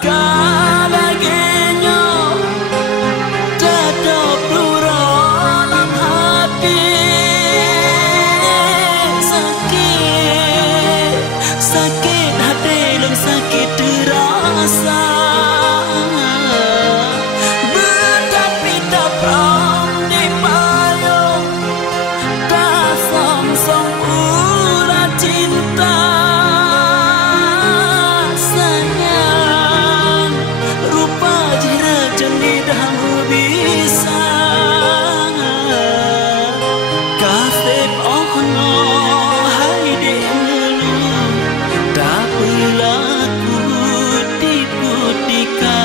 sangka lagi nyo tetap dalam hati. Sakit hati dan sakit terasa, tetapi tak pernah dipayung, tak som-som urat cinta. Sayang, rupa jira jenis dah bisa kafir ohno hai di melu. Tak berlaku diputika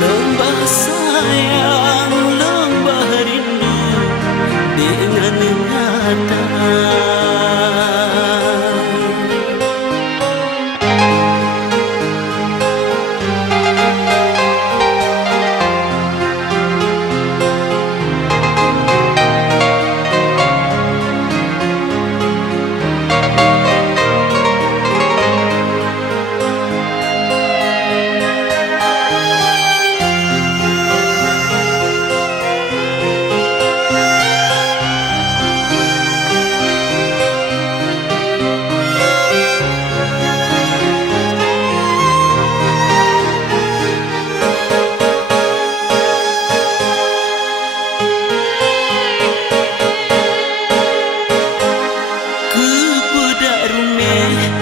lembah sayang, lembah rindu dengan ingatan.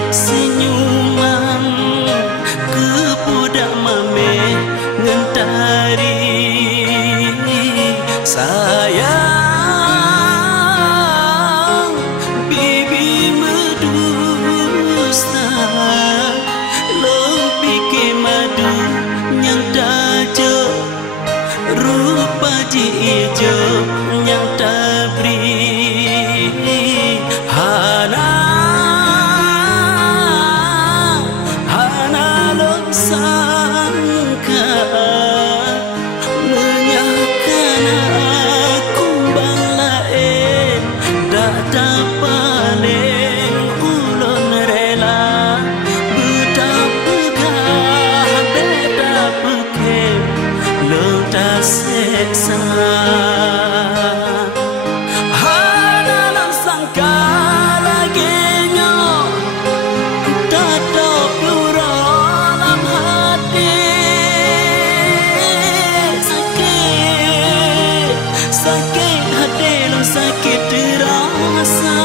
Senyuman kebudak mame ngentari sayang, bibi medusta lebih ke madu yang tajo rupa ji ijo yang tabri hana sangka menyahkan kumbang lain dak paling ulun rela betapakah beda pekem lota seksa. Hana sangka lagi nyo tetap dalam hati. Sakit hati lo sakit terasa,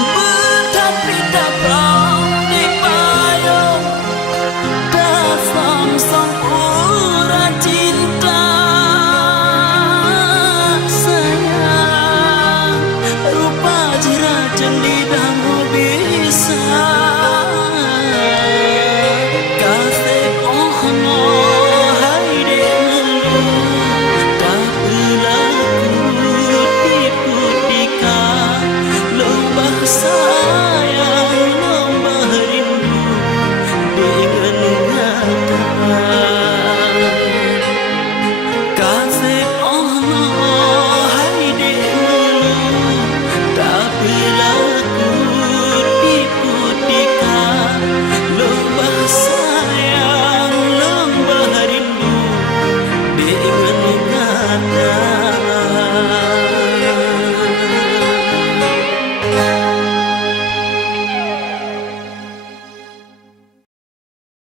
tetapi tak pernah dipayung, tak som-som urat cinta. Sayang, rupa jira jenis dah bisa